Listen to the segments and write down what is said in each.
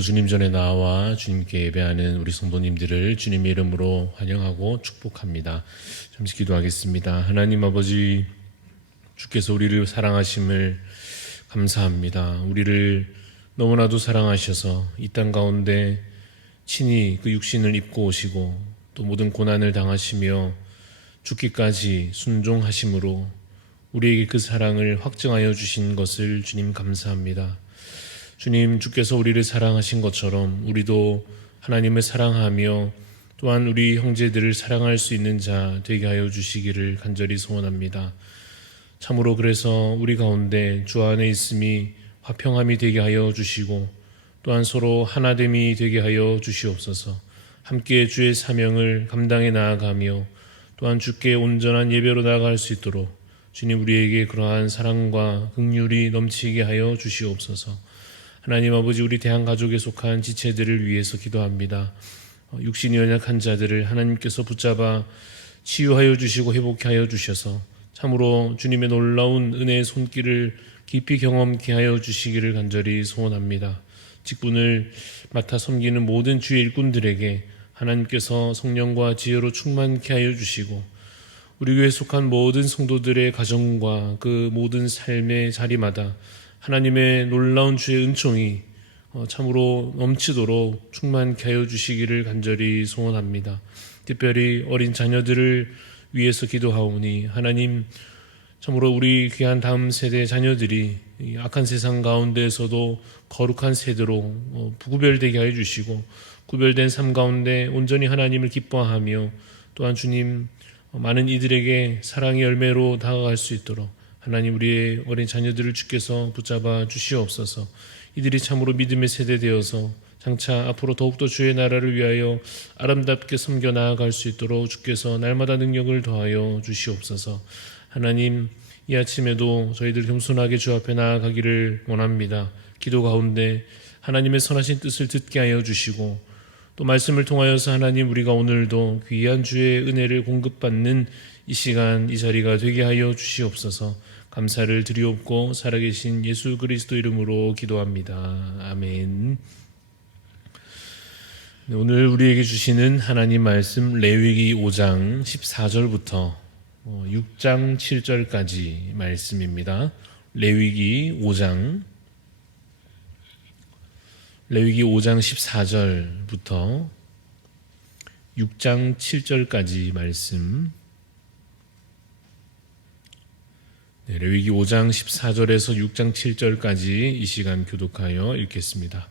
오늘도 주님 전에 나와 주님께 예배하는 우리 성도님들을 주님의 이름으로 환영하고 축복합니다. 잠시 기도하겠습니다. 하나님 아버지, 주께서 우리를 사랑하심을 감사합니다. 우리를 너무나도 사랑하셔서 이 땅 가운데 친히 그 육신을 입고 오시고 또 모든 고난을 당하시며 죽기까지 순종하심으로 우리에게 그 사랑을 확증하여 주신 것을 주님 감사합니다. 주님, 주께서 우리를 사랑하신 것처럼 우리도 하나님을 사랑하며 또한 우리 형제들을 사랑할 수 있는 자 되게 하여 주시기를 간절히 소원합니다. 참으로 그래서 우리 가운데 주 안에 있음이 화평함이 되게 하여 주시고 또한 서로 하나됨이 되게 하여 주시옵소서. 함께 주의 사명을 감당해 나아가며 또한 주께 온전한 예배로 나아갈 수 있도록 주님, 우리에게 그러한 사랑과 긍휼이 넘치게 하여 주시옵소서. 하나님 아버지, 우리 대한가족에 속한 지체들을 위해서 기도합니다. 육신이 연약한 자들을 하나님께서 붙잡아 치유하여 주시고 회복케 하여 주셔서 참으로 주님의 놀라운 은혜의 손길을 깊이 경험케 하여 주시기를 간절히 소원합니다. 직분을 맡아 섬기는 모든 주의 일꾼들에게 하나님께서 성령과 지혜로 충만케 하여 주시고 우리 교회에 속한 모든 성도들의 가정과 그 모든 삶의 자리마다 하나님의 놀라운 주의 은총이 참으로 넘치도록 충만케 하여 주시기를 간절히 소원합니다. 특별히 어린 자녀들을 위해서 기도하오니 하나님, 참으로 우리 귀한 다음 세대 자녀들이 이 악한 세상 가운데에서도 거룩한 세대로 구별되게 하여 주시고 구별된 삶 가운데 온전히 하나님을 기뻐하며 또한 주님, 많은 이들에게 사랑의 열매로 다가갈 수 있도록 하나님, 우리의 어린 자녀들을 주께서 붙잡아 주시옵소서. 이들이 참으로 믿음의 세대 되어서 장차 앞으로 더욱더 주의 나라를 위하여 아름답게 섬겨 나아갈 수 있도록 주께서 날마다 능력을 더하여 주시옵소서. 하나님, 이 아침에도 저희들 겸손하게 주 앞에 나아가기를 원합니다. 기도 가운데 하나님의 선하신 뜻을 듣게 하여 주시고 또 말씀을 통하여서 하나님, 우리가 오늘도 귀한 주의 은혜를 공급받는 이 시간, 이 자리가 되게 하여 주시옵소서. 감사를 드리옵고 살아계신 예수 그리스도 이름으로 기도합니다. 아멘. 오늘 우리에게 주시는 하나님 말씀, 레위기 5장 14절부터 6장 7절까지 말씀입니다. 레위기 5장 14절부터 6장 7절까지 말씀. 레위기 5장 14절에서 6장 7절까지 이 시간 교독하여 읽겠습니다.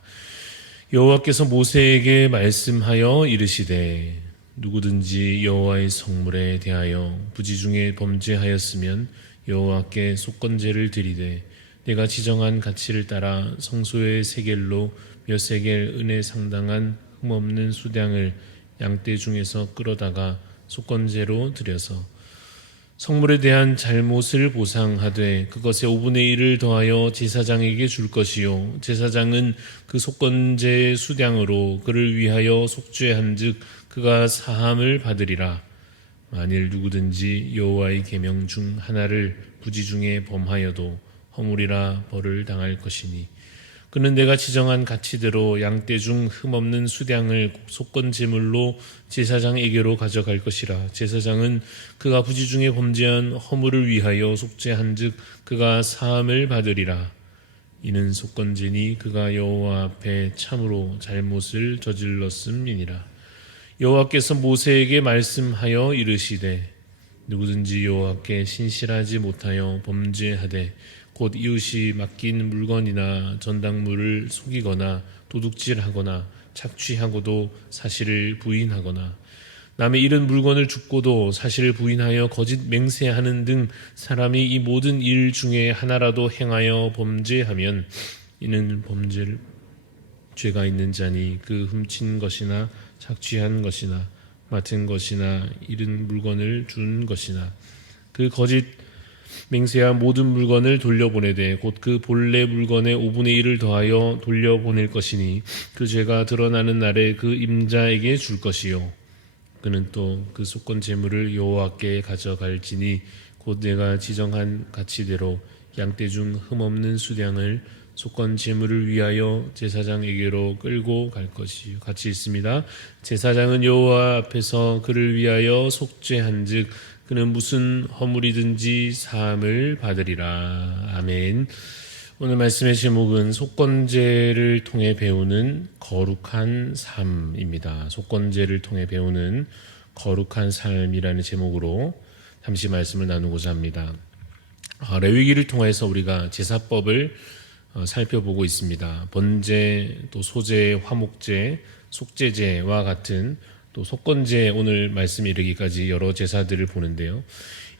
여호와께서 모세에게 말씀하여 이르시되 누구든지 여호와의 성물에 대하여 부지 중에 범죄하였으면 여호와께 속건제를 드리되 내가 지정한 가치를 따라 성소의 세겔로 몇 세겔 은에 상당한 흠없는 수량을 양떼 중에서 끌어다가 속건제로 드려서 성물에 대한 잘못을 보상하되 그것의 5분의 1을 더하여 제사장에게 줄 것이요 제사장은 그 속건제의 수량으로 그를 위하여 속죄한즉 그가 사함을 받으리라. 만일 누구든지 여호와의 계명 중 하나를 부지 중에 범하여도 허물이라 벌을 당할 것이니 그는 내가 지정한 가치대로 양떼 중 흠없는 수량을 속건 제물로 제사장에게로 가져갈 것이라. 제사장은 그가 부지 중에 범죄한 허물을 위하여 속죄한즉 그가 사함을 받으리라. 이는 속건제니 그가 여호와 앞에 참으로 잘못을 저질렀음이니라. 여호와께서 모세에게 말씀하여 이르시되 누구든지 여호와께 신실하지 못하여 범죄하되 곧 이웃이 맡긴 물건이나 전당물을 속이거나 도둑질하거나 착취하고도 사실을 부인하거나 남의 잃은 물건을 줍고도 사실을 부인하여 거짓 맹세하는 등 사람이 이 모든 일 중에 하나라도 행하여 범죄하면 이는 범죄를 죄가 있는 자니 그 훔친 것이나 착취한 것이나 맡은 것이나 잃은 물건을 준 것이나 그 거짓 맹세한 모든 물건을 돌려보내되 곧 그 본래 물건의 5분의 1을 더하여 돌려보낼 것이니 그 죄가 드러나는 날에 그 임자에게 줄 것이요 그는 또 그 속건 제물을 여호와께 가져갈지니 곧 내가 지정한 가치대로 양떼 중 흠없는 수량을 속건 제물을 위하여 제사장에게로 끌고 갈 것이요. 같이 있습니다. 제사장은 여호와 앞에서 그를 위하여 속죄한즉 그는 무슨 허물이든지 사함을 받으리라. 아멘. 오늘 말씀의 제목은 속건제를 통해 배우는 거룩한 삶입니다. 속건제를 통해 배우는 거룩한 삶이라는 제목으로 잠시 말씀을 나누고자 합니다. 레위기를 통해서 우리가 제사법을 살펴보고 있습니다. 번제, 또 소제, 화목제, 속죄제와 같은 또 속건제, 오늘 말씀에 이르기까지 여러 제사들을 보는데요.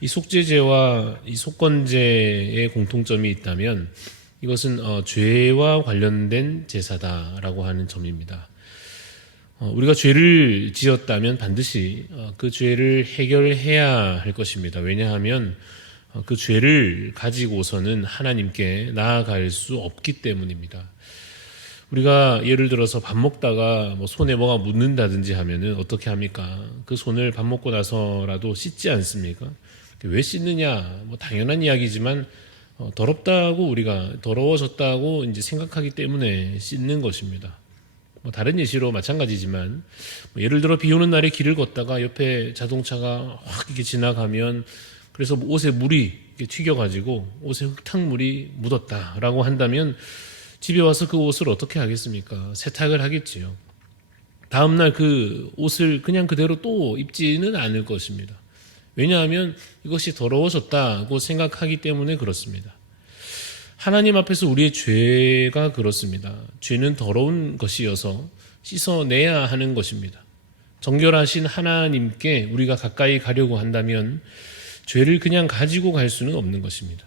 이 속죄제와 이 속건제의 공통점이 있다면 이것은 죄와 관련된 제사다라고 하는 점입니다. 우리가 죄를 지었다면 반드시 그 죄를 해결해야 할 것입니다. 왜냐하면 그 죄를 가지고서는 하나님께 나아갈 수 없기 때문입니다. 우리가 예를 들어서 밥 먹다가 손에 뭐가 묻는다든지 하면은 어떻게 합니까? 그 손을 밥 먹고 나서라도 씻지 않습니까? 왜 씻느냐? 당연한 이야기지만 더럽다고 우리가 더러워졌다고 이제 생각하기 때문에 씻는 것입니다. 다른 예시로 마찬가지지만 예를 들어 비 오는 날에 길을 걷다가 옆에 자동차가 확 이렇게 지나가면 그래서 옷에 물이 이렇게 튀겨가지고 옷에 흙탕물이 묻었다라고 한다면 집에 와서 그 옷을 어떻게 하겠습니까? 세탁을 하겠지요. 다음날 그 옷을 그냥 그대로 또 입지는 않을 것입니다. 왜냐하면 이것이 더러워졌다고 생각하기 때문에 그렇습니다. 하나님 앞에서 우리의 죄가 그렇습니다. 죄는 더러운 것이어서 씻어내야 하는 것입니다. 정결하신 하나님께 우리가 가까이 가려고 한다면 죄를 그냥 가지고 갈 수는 없는 것입니다.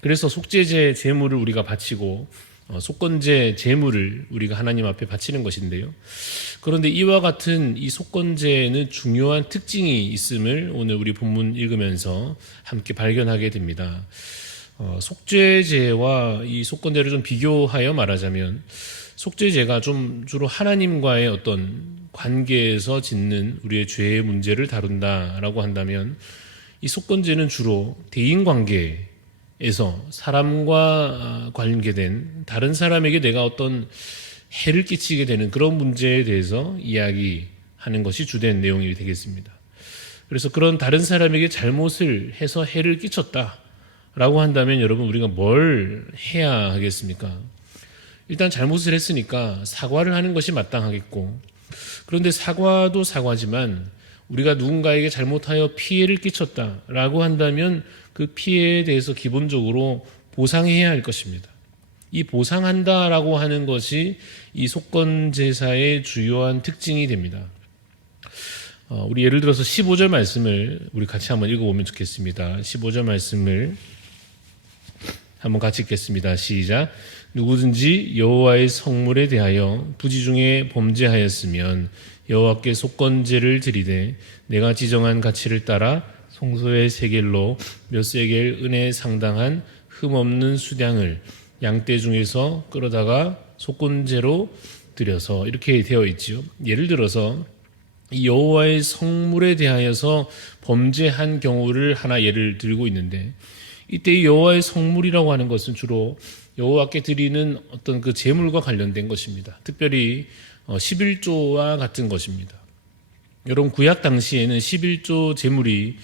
그래서 속죄제 제물을 우리가 바치고 속건제 제물을 우리가 하나님 앞에 바치는 것인데요. 그런데 이와 같은 이 속건제는 중요한 특징이 있음을 오늘 우리 본문 읽으면서 함께 발견하게 됩니다. 속죄제와 이 속건제를 좀 비교하여 말하자면 속죄제가 좀 주로 하나님과의 어떤 관계에서 짓는 우리의 죄의 문제를 다룬다라고 한다면 이 속건제는 주로 대인관계에서 사람과 관계된 다른 사람에게 내가 어떤 해를 끼치게 되는 그런 문제에 대해서 이야기하는 것이 주된 내용이 되겠습니다. 그래서 그런 다른 사람에게 잘못을 해서 해를 끼쳤다라고 한다면 여러분 우리가 뭘 해야 하겠습니까? 일단 잘못을 했으니까 사과를 하는 것이 마땅하겠고, 그런데 사과도 사과지만 우리가 누군가에게 잘못하여 피해를 끼쳤다라고 한다면 그 피해에 대해서 기본적으로 보상해야 할 것입니다. 이 보상한다라고 하는 것이 이 속건제사의 주요한 특징이 됩니다. 우리 예를 들어서 15절 말씀을 우리 같이 한번 읽어보면 좋겠습니다. 15절 말씀을 한번 같이 읽겠습니다. 시작. 누구든지 여호와의 성물에 대하여 부지 중에 범죄하였으면 여호와께 속건제를 드리되 내가 지정한 가치를 따라 송소의 세겔로 몇 세겔 은에 상당한 흠없는 수량을 양떼 중에서 끌어다가 속건제로 드려서, 이렇게 되어 있지요. 예를 들어서 이 여호와의 성물에 대하여서 범죄한 경우를 하나 예를 들고 있는데, 이때 이 여호와의 성물이라고 하는 것은 주로 여호와께 드리는 어떤 그 제물과 관련된 것입니다. 특별히 11조와 같은 것입니다. 여러분 구약 당시에는 11조 제물이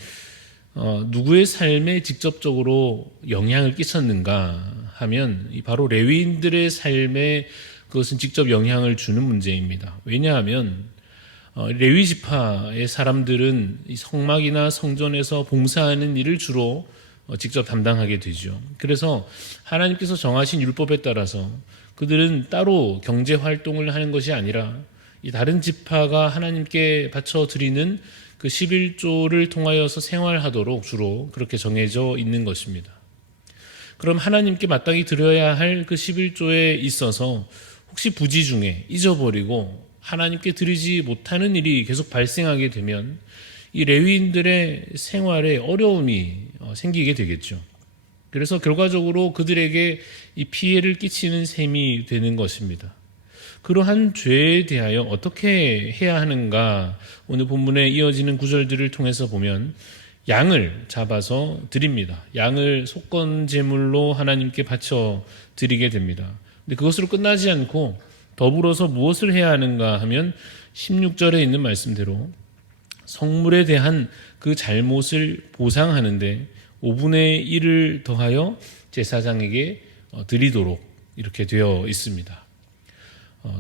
누구의 삶에 직접적으로 영향을 끼쳤는가 하면 바로 레위인들의 삶에 그것은 직접 영향을 주는 문제입니다. 왜냐하면 레위 지파의 사람들은 이 성막이나 성전에서 봉사하는 일을 주로 직접 담당하게 되죠. 그래서 하나님께서 정하신 율법에 따라서 그들은 따로 경제 활동을 하는 것이 아니라 이 다른 지파가 하나님께 바쳐 드리는 그 11조를 통하여서 생활하도록 주로 그렇게 정해져 있는 것입니다. 그럼 하나님께 마땅히 드려야 할 그 11조에 있어서 혹시 부지 중에 잊어버리고 하나님께 드리지 못하는 일이 계속 발생하게 되면 이 레위인들의 생활에 어려움이 생기게 되겠죠. 그래서 결과적으로 그들에게 이 피해를 끼치는 셈이 되는 것입니다. 그러한 죄에 대하여 어떻게 해야 하는가, 오늘 본문에 이어지는 구절들을 통해서 보면 양을 잡아서 드립니다. 양을 속건 제물로 하나님께 바쳐 드리게 됩니다. 근데 그것으로 끝나지 않고 더불어서 무엇을 해야 하는가 하면 16절에 있는 말씀대로 성물에 대한 그 잘못을 보상하는데 5분의 1을 더하여 제사장에게 드리도록 이렇게 되어 있습니다.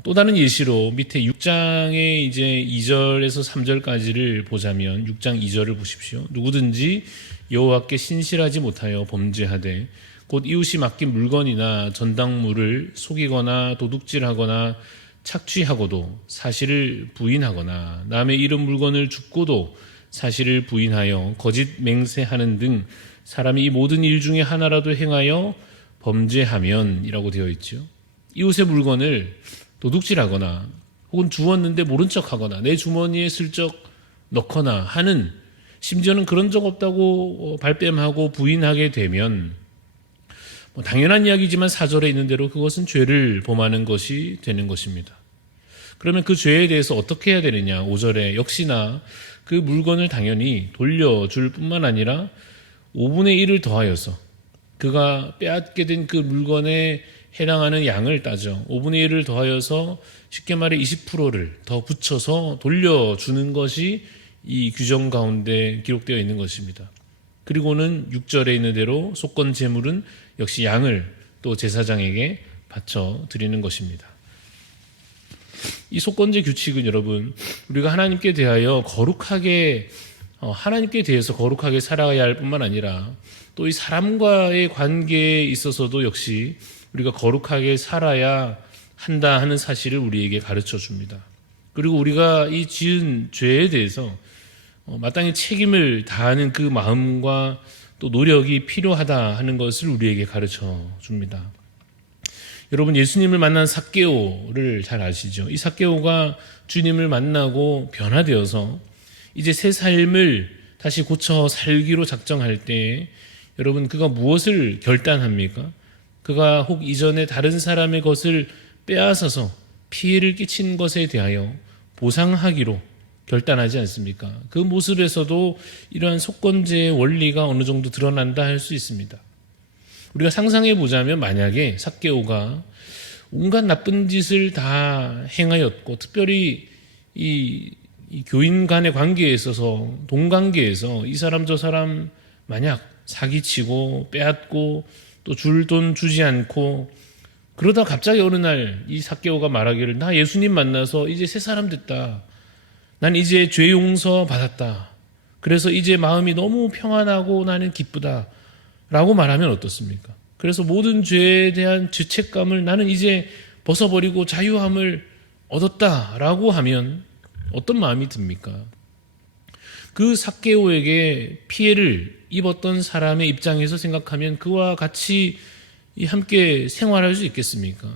또 다른 예시로 밑에 6장의 이제 2절에서 3절까지를 보자면 6장 2절을 보십시오. 누구든지 여호와께 신실하지 못하여 범죄하되 곧 이웃이 맡긴 물건이나 전당물을 속이거나 도둑질하거나 착취하고도 사실을 부인하거나 남의 잃은 물건을 줍고도 사실을 부인하여 거짓 맹세하는 등 사람이 이 모든 일 중에 하나라도 행하여 범죄하면 이라고 되어 있죠. 이웃의 물건을 도둑질하거나 혹은 주웠는데 모른 척하거나 내 주머니에 슬쩍 넣거나 하는, 심지어는 그런 적 없다고 발뺌하고 부인하게 되면 당연한 이야기지만 4절에 있는 대로 그것은 죄를 범하는 것이 되는 것입니다. 그러면 그 죄에 대해서 어떻게 해야 되느냐? 5절에 역시나 그 물건을 당연히 돌려줄 뿐만 아니라 5분의 1을 더하여서 그가 빼앗게 된 그 물건에 해당하는 양을 따져 5분의 1을 더하여서 쉽게 말해 20%를 더 붙여서 돌려주는 것이 이 규정 가운데 기록되어 있는 것입니다. 그리고는 6절에 있는 대로 속건 제물은 역시 양을 또 제사장에게 바쳐 드리는 것입니다. 이 속건제 규칙은 여러분, 우리가 하나님께 대하여 거룩하게 하나님께 대해서 거룩하게 살아가야 할 뿐만 아니라 또 이 사람과의 관계에 있어서도 역시 우리가 거룩하게 살아야 한다 하는 사실을 우리에게 가르쳐 줍니다. 그리고 우리가 이 지은 죄에 대해서 마땅히 책임을 다하는 그 마음과 또 노력이 필요하다 하는 것을 우리에게 가르쳐 줍니다. 여러분, 예수님을 만난 삭개오를 잘 아시죠? 이 삭개오가 주님을 만나고 변화되어서 이제 새 삶을 다시 고쳐 살기로 작정할 때 여러분, 그가 무엇을 결단합니까? 그가 혹 이전에 다른 사람의 것을 빼앗아서 피해를 끼친 것에 대하여 보상하기로 결단하지 않습니까? 그 모습에서도 이러한 속건제의 원리가 어느 정도 드러난다 할 수 있습니다. 우리가 상상해 보자면 만약에 삭개오가 온갖 나쁜 짓을 다 행하였고 특별히 이 교인 간의 관계에 있어서 동관계에서 이 사람 저 사람 만약 사기치고 빼앗고 또 줄 돈 주지 않고 그러다 갑자기 어느 날 이 삭개오가 말하기를 나 예수님 만나서 이제 새 사람 됐다. 난 이제 죄 용서 받았다. 그래서 이제 마음이 너무 평안하고 나는 기쁘다. 라고 말하면 어떻습니까? 그래서 모든 죄에 대한 죄책감을 나는 이제 벗어버리고 자유함을 얻었다. 라고 하면 어떤 마음이 듭니까? 그 삭개오에게 피해를 입었던 사람의 입장에서 생각하면 그와 같이 함께 생활할 수 있겠습니까?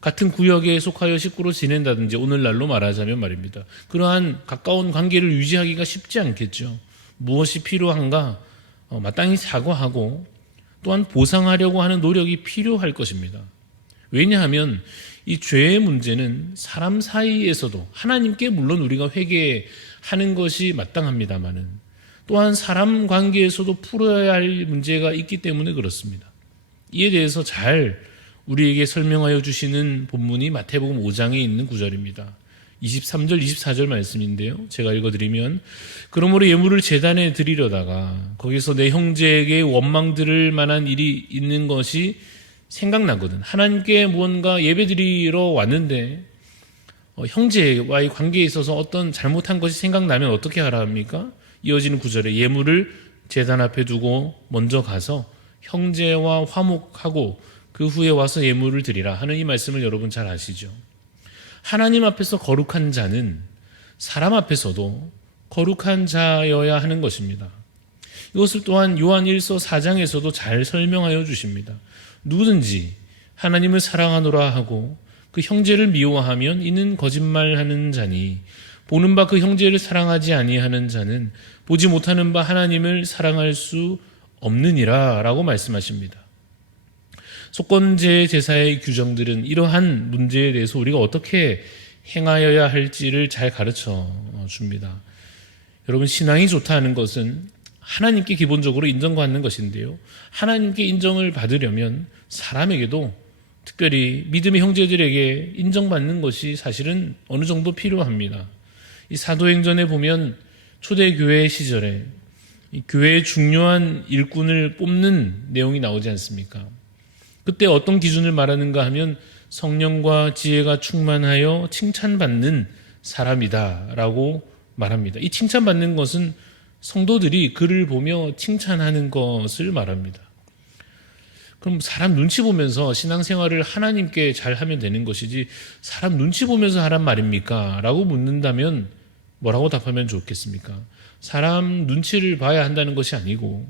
같은 구역에 속하여 식구로 지낸다든지 오늘날로 말하자면 말입니다. 그러한 가까운 관계를 유지하기가 쉽지 않겠죠. 무엇이 필요한가? 마땅히 사과하고 또한 보상하려고 하는 노력이 필요할 것입니다. 왜냐하면 이 죄의 문제는 사람 사이에서도 하나님께 물론 우리가 회개하는 것이 마땅합니다마는 또한 사람 관계에서도 풀어야 할 문제가 있기 때문에 그렇습니다. 이에 대해서 잘 우리에게 설명하여 주시는 본문이 마태복음 5장에 있는 구절입니다. 23절, 24절 말씀인데요. 제가 읽어드리면 그러므로 예물을 제단에 드리려다가 거기서 내 형제에게 원망 들을 만한 일이 있는 것이 생각나거든. 하나님께 무언가 예배드리러 왔는데 형제와의 관계에 있어서 어떤 잘못한 것이 생각나면 어떻게 하라 합니까? 이어지는 구절에 예물을 제단 앞에 두고 먼저 가서 형제와 화목하고 그 후에 와서 예물을 드리라 하는 이 말씀을 여러분 잘 아시죠? 하나님 앞에서 거룩한 자는 사람 앞에서도 거룩한 자여야 하는 것입니다. 이것을 또한 요한 1서 4장에서도 잘 설명하여 주십니다. 누구든지 하나님을 사랑하노라 하고 그 형제를 미워하면 이는 거짓말하는 자니 보는 바 그 형제를 사랑하지 아니하는 자는 보지 못하는 바 하나님을 사랑할 수 없느니라 라고 말씀하십니다. 속건제 제사의 규정들은 이러한 문제에 대해서 우리가 어떻게 행하여야 할지를 잘 가르쳐 줍니다. 여러분, 신앙이 좋다 하는 것은 하나님께 기본적으로 인정받는 것인데요. 하나님께 인정을 받으려면 사람에게도, 특별히 믿음의 형제들에게 인정받는 것이 사실은 어느 정도 필요합니다. 이 사도행전에 보면 초대교회 시절에 이 교회의 중요한 일꾼을 뽑는 내용이 나오지 않습니까? 그때 어떤 기준을 말하는가 하면 성령과 지혜가 충만하여 칭찬받는 사람이다 라고 말합니다. 이 칭찬받는 것은 성도들이 그를 보며 칭찬하는 것을 말합니다. 그럼 사람 눈치 보면서 신앙생활을 하나님께 잘하면 되는 것이지 사람 눈치 보면서 하란 말입니까? 라고 묻는다면 뭐라고 답하면 좋겠습니까? 사람 눈치를 봐야 한다는 것이 아니고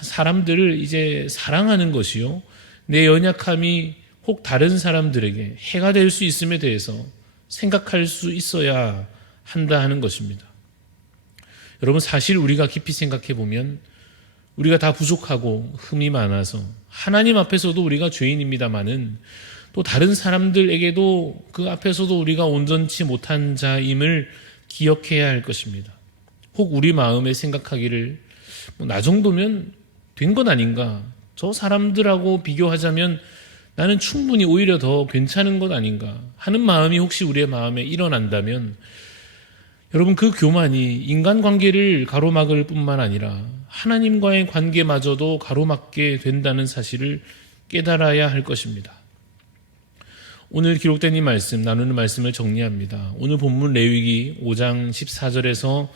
사람들을 이제 사랑하는 것이요, 내 연약함이 혹 다른 사람들에게 해가 될 수 있음에 대해서 생각할 수 있어야 한다 하는 것입니다. 여러분, 사실 우리가 깊이 생각해 보면 우리가 다 부족하고 흠이 많아서 하나님 앞에서도 우리가 죄인입니다마는 또 다른 사람들에게도 그 앞에서도 우리가 온전치 못한 자임을 기억해야 할 것입니다. 혹 우리 마음에 생각하기를 나 정도면 된 건 아닌가, 저 사람들하고 비교하자면 나는 충분히 오히려 더 괜찮은 것 아닌가 하는 마음이 혹시 우리의 마음에 일어난다면 여러분, 그 교만이 인간관계를 가로막을 뿐만 아니라 하나님과의 관계마저도 가로막게 된다는 사실을 깨달아야 할 것입니다. 오늘 기록된 이 말씀, 나누는 말씀을 정리합니다. 오늘 본문 레위기 5장 14절에서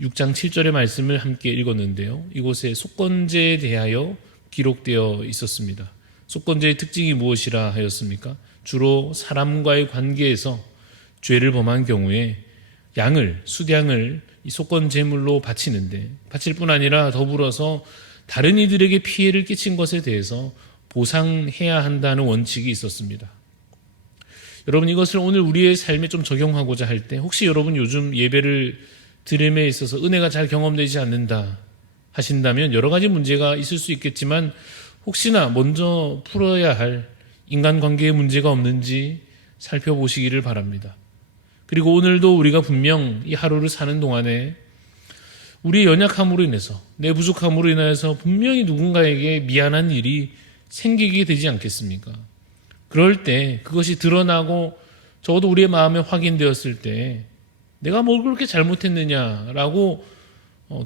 6장 7절의 말씀을 함께 읽었는데요. 이곳에 속건제에 대하여 기록되어 있었습니다. 속건제의 특징이 무엇이라 하였습니까? 주로 사람과의 관계에서 죄를 범한 경우에 수량을 이 속건 제물로 바치는데, 바칠 뿐 아니라 더불어서 다른 이들에게 피해를 끼친 것에 대해서 보상해야 한다는 원칙이 있었습니다. 여러분, 이것을 오늘 우리의 삶에 좀 적용하고자 할 때, 혹시 여러분 요즘 예배를 드림에 있어서 은혜가 잘 경험되지 않는다 하신다면 여러 가지 문제가 있을 수 있겠지만 혹시나 먼저 풀어야 할 인간관계의 문제가 없는지 살펴보시기를 바랍니다. 그리고 오늘도 우리가 분명 이 하루를 사는 동안에 우리의 연약함으로 인해서, 내 부족함으로 인해서 분명히 누군가에게 미안한 일이 생기게 되지 않겠습니까? 그럴 때 그것이 드러나고 적어도 우리의 마음에 확인되었을 때 내가 뭘 그렇게 잘못했느냐라고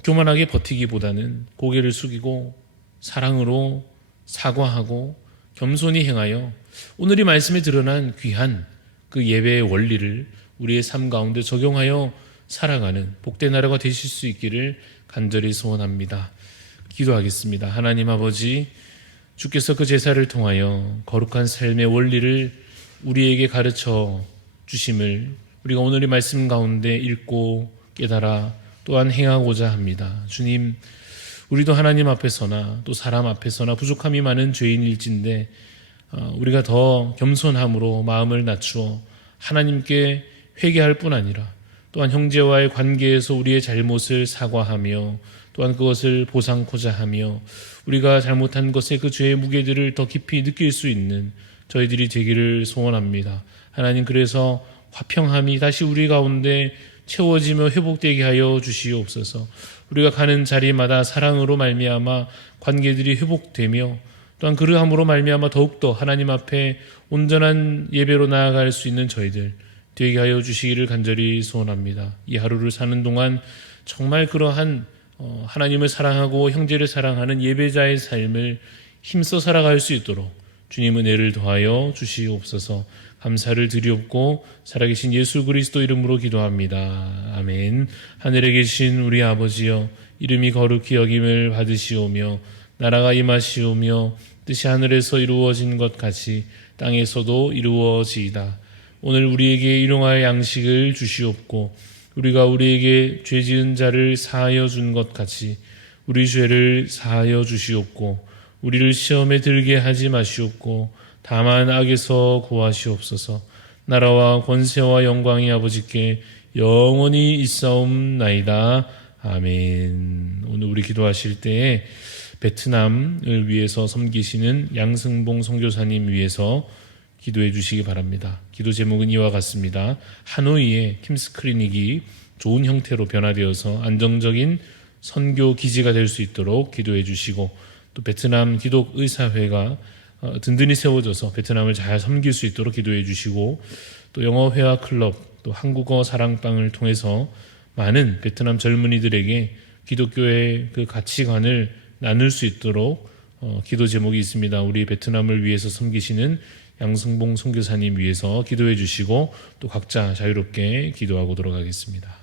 교만하게 버티기보다는 고개를 숙이고 사랑으로 사과하고 겸손히 행하여 오늘 이 말씀에 드러난 귀한 그 예배의 원리를 우리의 삶 가운데 적용하여 살아가는 복된 나라가 되실 수 있기를 간절히 소원합니다. 기도하겠습니다. 하나님 아버지, 주께서 그 제사를 통하여 거룩한 삶의 원리를 우리에게 가르쳐 주심을 우리가 오늘 이 말씀 가운데 읽고 깨달아 또한 행하고자 합니다. 주님, 우리도 하나님 앞에서나 또 사람 앞에서나 부족함이 많은 죄인일진데 우리가 더 겸손함으로 마음을 낮추어 하나님께 회개할 뿐 아니라 또한 형제와의 관계에서 우리의 잘못을 사과하며 또한 그것을 보상코자 하며 우리가 잘못한 것에 그 죄의 무게들을 더 깊이 느낄 수 있는 저희들이 되기를 소원합니다. 하나님, 그래서 화평함이 다시 우리 가운데 채워지며 회복되게 하여 주시옵소서. 우리가 가는 자리마다 사랑으로 말미암아 관계들이 회복되며 또한 그러함으로 말미암아 더욱더 하나님 앞에 온전한 예배로 나아갈 수 있는 저희들 되게 하여 주시기를 간절히 소원합니다. 이 하루를 사는 동안 정말 그러한 하나님을 사랑하고 형제를 사랑하는 예배자의 삶을 힘써 살아갈 수 있도록 주님 은혜를 더하여 주시옵소서. 감사를 드리옵고 살아계신 예수 그리스도 이름으로 기도합니다. 아멘. 하늘에 계신 우리 아버지여, 이름이 거룩히 여김을 받으시오며 나라가 임하시오며 뜻이 하늘에서 이루어진 것 같이 땅에서도 이루어지이다. 오늘 우리에게 일용할 양식을 주시옵고 우리가 우리에게 죄 지은 자를 사하여 준 것 같이 우리 죄를 사하여 주시옵고 우리를 시험에 들게 하지 마시옵고 다만 악에서 구하시옵소서. 나라와 권세와 영광이 아버지께 영원히 있사옵나이다. 아멘. 오늘 우리 기도하실 때에 베트남을 위해서 섬기시는 양승봉 선교사님 위해서 기도해 주시기 바랍니다. 기도 제목은 이와 같습니다. 하노이의 킴스 클리닉이 좋은 형태로 변화되어서 안정적인 선교 기지가 될 수 있도록 기도해 주시고, 또 베트남 기독 의사회가 든든히 세워져서 베트남을 잘 섬길 수 있도록 기도해 주시고, 또 영어 회화 클럽, 또 한국어 사랑방을 통해서 많은 베트남 젊은이들에게 기독교의 그 가치관을 나눌 수 있도록 기도 제목이 있습니다. 우리 베트남을 위해서 섬기시는 양성봉 선교사님 위해서 기도해 주시고, 또 각자 자유롭게 기도하고 돌아가겠습니다.